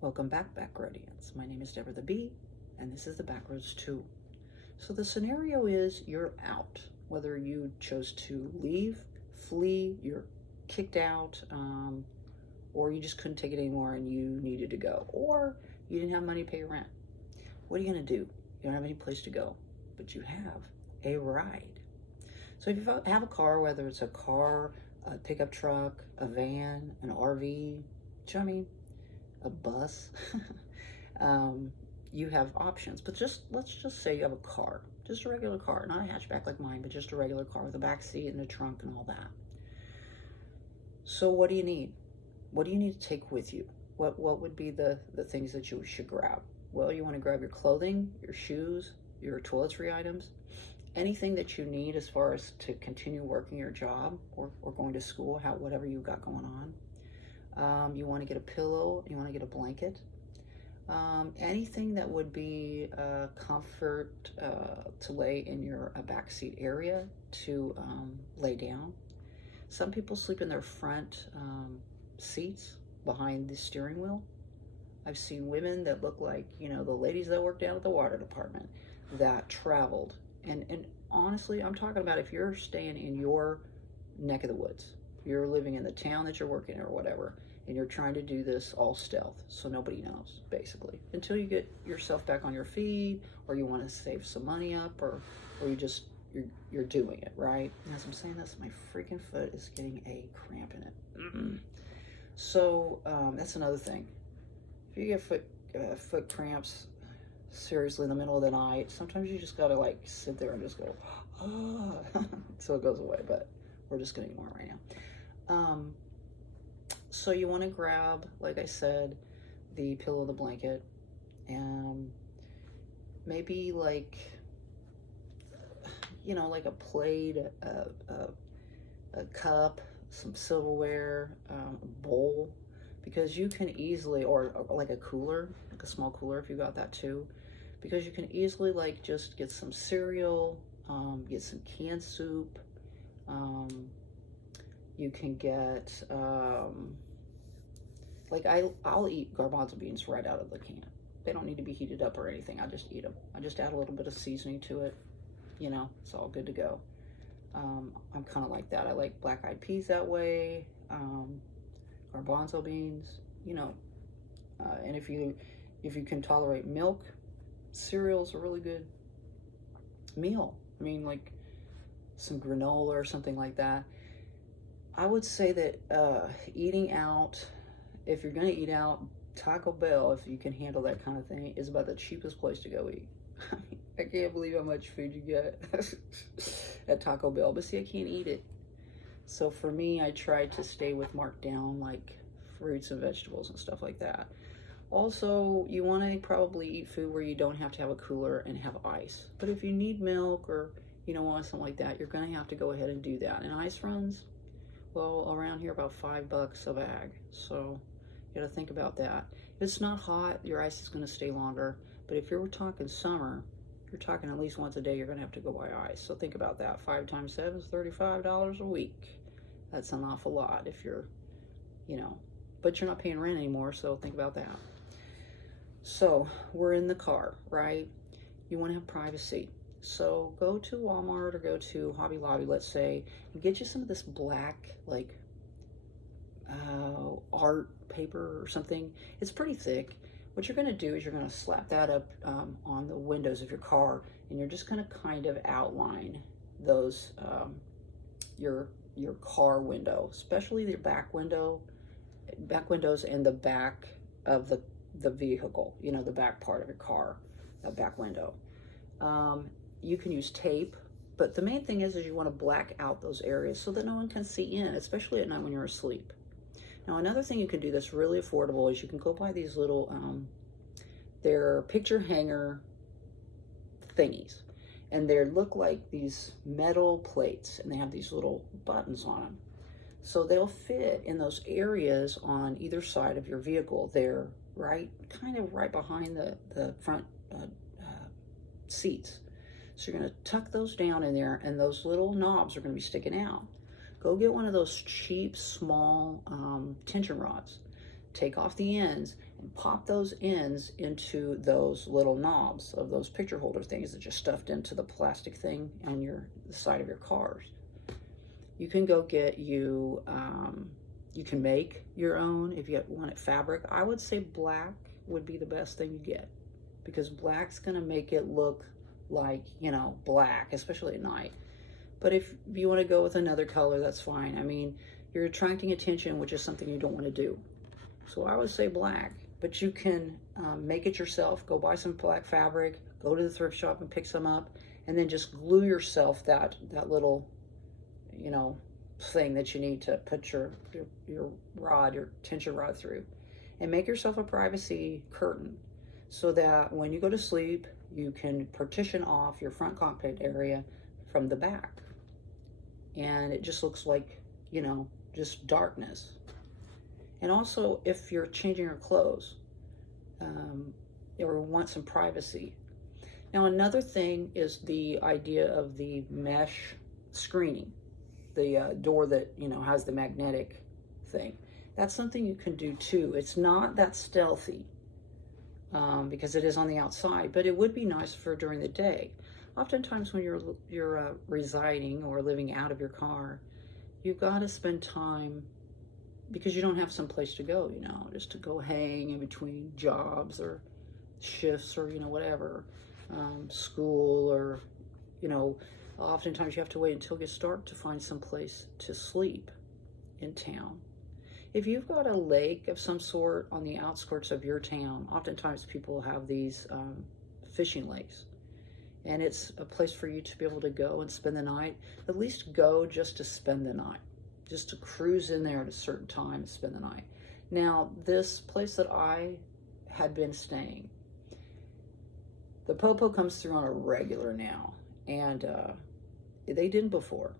Welcome back, Backroadians. My name is Deborah the Bee, and this is the Backroads 2. So the scenario is you're out. Whether you chose to leave, flee, you're kicked out, or you just couldn't take it anymore and you needed to go, or you didn't have money to pay your rent. What are you going to do? You don't have any place to go, but you have a ride. So if you have a car, whether it's a car, a pickup truck, a van, an RV, a bus, you have options. But let's just say you have a car, just a regular car, not a hatchback like mine, but just a regular car with a back seat and a trunk and all that. So what do you need? What do you need to take with you? What would be the things that you should grab? Well, you want to grab your clothing, your shoes, your toiletry items, anything that you need as far as to continue working your job or going to school, whatever you got going on. You want to get a pillow, you want to get a blanket, anything that would be comfort to lay in your backseat area to lay down. Some people sleep in their front seats behind the steering wheel. I've seen women that look like, the ladies that work down at the water department that traveled. And honestly, I'm talking about if you're staying in your neck of the woods, you're living in the town that you're working in or whatever, and you're trying to do this all stealth so nobody knows, basically, until you get yourself back on your feet, or you want to save some money up, or you're doing it, right? And as I'm saying this, my freaking foot is getting a cramp in it. So that's another thing. If you get foot cramps, seriously, in the middle of the night, sometimes you just gotta like sit there and just go, so it goes away, but we're just gonna ignore it right now. So you want to grab, like I said, the pillow, the blanket, and maybe like a plate, a cup, some silverware, a bowl, because you can easily, or like a cooler, like a small cooler if you got that too, because you can easily like just get some cereal, get some canned soup, you can get, I'll eat garbanzo beans right out of the can. They don't need to be heated up or anything. I just eat them. I just add a little bit of seasoning to it. It's all good to go. I'm kind of like that. I like black-eyed peas that way, garbanzo beans, and if you can tolerate milk, cereal's a really good meal. I mean, like some granola or something like that. I would say that eating out, if you're going to eat out, Taco Bell, if you can handle that kind of thing, is about the cheapest place to go eat. I can't believe how much food you get at Taco Bell, but see, I can't eat it. So for me, I try to stay with marked down like fruits and vegetables and stuff like that. Also, you want to probably eat food where you don't have to have a cooler and have ice. But if you need milk or want something like that, you're going to have to go ahead and do that. And ice runs, well, around here about $5 a bag. So you got to think about that. If it's not hot, your ice is going to stay longer. But if you're talking summer, you're talking at least once a day, you're going to have to go buy ice. So think about that. 5 times 7 is $35 a week. That's an awful lot if you're, but you're not paying rent anymore. So think about that. So we're in the car, right? You want to have privacy. So go to Walmart or go to Hobby Lobby, let's say, and get you some of this black, like, art paper or something. It's pretty thick. What you're going to do is you're going to slap that up on the windows of your car, and you're just going to kind of outline those, your car window, especially your back windows and the back of the vehicle, the back part of your car, the back window. You can use tape, but the main thing is you want to black out those areas so that no one can see in, especially at night when you're asleep. Now, another thing you can do that's really affordable is you can go buy these little, they're picture hanger thingies, and they look like these metal plates, and they have these little buttons on them. So they'll fit in those areas on either side of your vehicle. They're kind of right behind the front seats. So you're going to tuck those down in there, and those little knobs are going to be sticking out. Go get one of those cheap, small tension rods. Take off the ends and pop those ends into those little knobs of those picture holder things that just stuffed into the plastic thing on the side of your cars. You can go get you, you can make your own if you want it fabric. I would say black would be the best thing you get, because black's gonna make it look like, you know, black, especially at night. But if you want to go with another color, that's fine. I mean, you're attracting attention, which is something you don't want to do. So I would say black, but you can make it yourself. Go buy some black fabric, go to the thrift shop and pick some up, and then just glue yourself that little, you know, thing that you need to put your rod, your tension rod through, and make yourself a privacy curtain so that when you go to sleep, you can partition off your front cockpit area from the back. And it just looks like, you know, just darkness. And also, if you're changing your clothes, or want some privacy. Now, another thing is the idea of the mesh screening, the door that, you know, has the magnetic thing. That's something you can do too. It's not that stealthy, because it is on the outside, but it would be nice for during the day. Oftentimes when you're residing or living out of your car, you've got to spend time, because you don't have some place to go, you know, just to go hang in between jobs or shifts or, you know, whatever, school, or, you know, oftentimes you have to wait until it gets dark to find some place to sleep in town. If you've got a lake of some sort on the outskirts of your town, oftentimes people have these fishing lakes, and it's a place for you to be able to go and spend the night. At least go just to spend the night, just to cruise in there at a certain time and spend the night. Now, this place that I had been staying, the Popo comes through on a regular now, and they didn't before.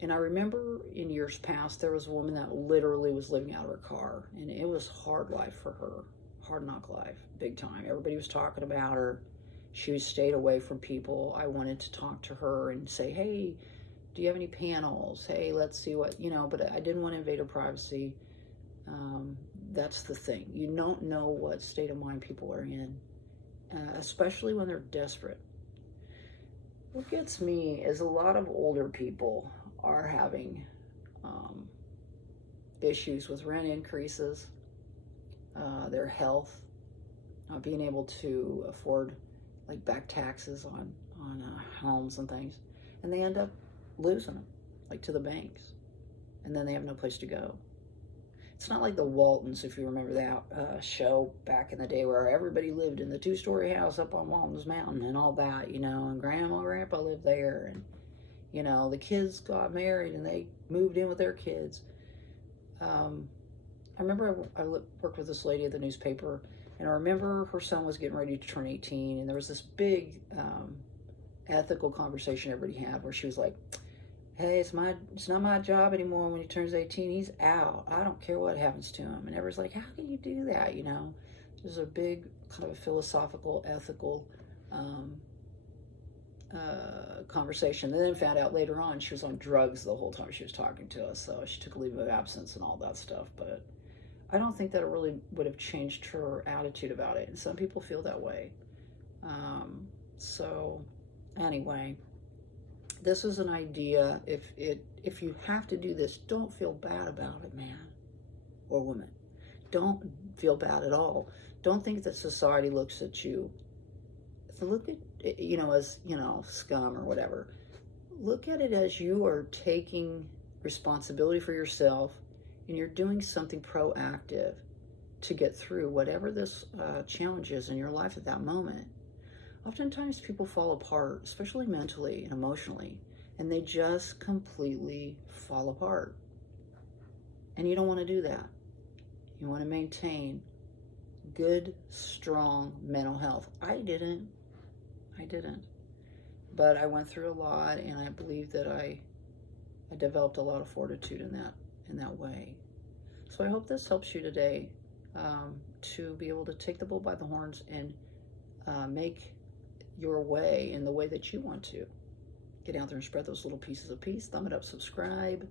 And I remember in years past, there was a woman that literally was living out of her car, and it was hard life for her, hard knock life, big time. Everybody was talking about her. She stayed away from people. I wanted to talk to her and say, hey, do you have any panels? Hey, let's see what, you know, but I didn't want to invade her privacy. That's the thing. You don't know what state of mind people are in, especially when they're desperate. What gets me is a lot of older people are having issues with rent increases, their health, not being able to afford like back taxes on homes and things, and they end up losing them, like to the banks, and then they have no place to go. It's not like the Waltons, if you remember that show back in the day, where everybody lived in the 2-story house up on Walton's Mountain and all that, you know, and Grandma and Grandpa lived there, and, you know, the kids got married and they moved in with their kids. I remember I worked with this lady at the newspaper, and I remember her son was getting ready to turn 18, and there was this big ethical conversation everybody had where she was like, hey, it's not my job anymore. When he turns 18, he's out. I don't care what happens to him. And everyone's like, how can you do that? You know, there's a big kind of philosophical, ethical conversation. And then found out later on she was on drugs the whole time she was talking to us. So she took a leave of absence and all that stuff. But I don't think that it really would have changed her attitude about it. And some people feel that way. So anyway, this is an idea. If you have to do this, don't feel bad about it, man or woman. Don't feel bad at all. Don't think that society looks at you, look at, you know, as, you know, scum or whatever. Look at it as you are taking responsibility for yourself, and you're doing something proactive to get through whatever this challenge is in your life at that moment. Oftentimes people fall apart, especially mentally and emotionally, and they just completely fall apart. And you don't want to do that. You want to maintain good, strong mental health. I didn't. But I went through a lot, and I believe that I developed a lot of fortitude in that way. So I hope this helps you today, to be able to take the bull by the horns and make your way in the way that you want to. Get out there and spread those little pieces of peace. Thumb it up, subscribe.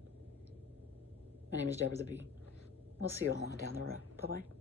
My name is Deborah the Bee. We'll see you all on down the road. Bye-bye.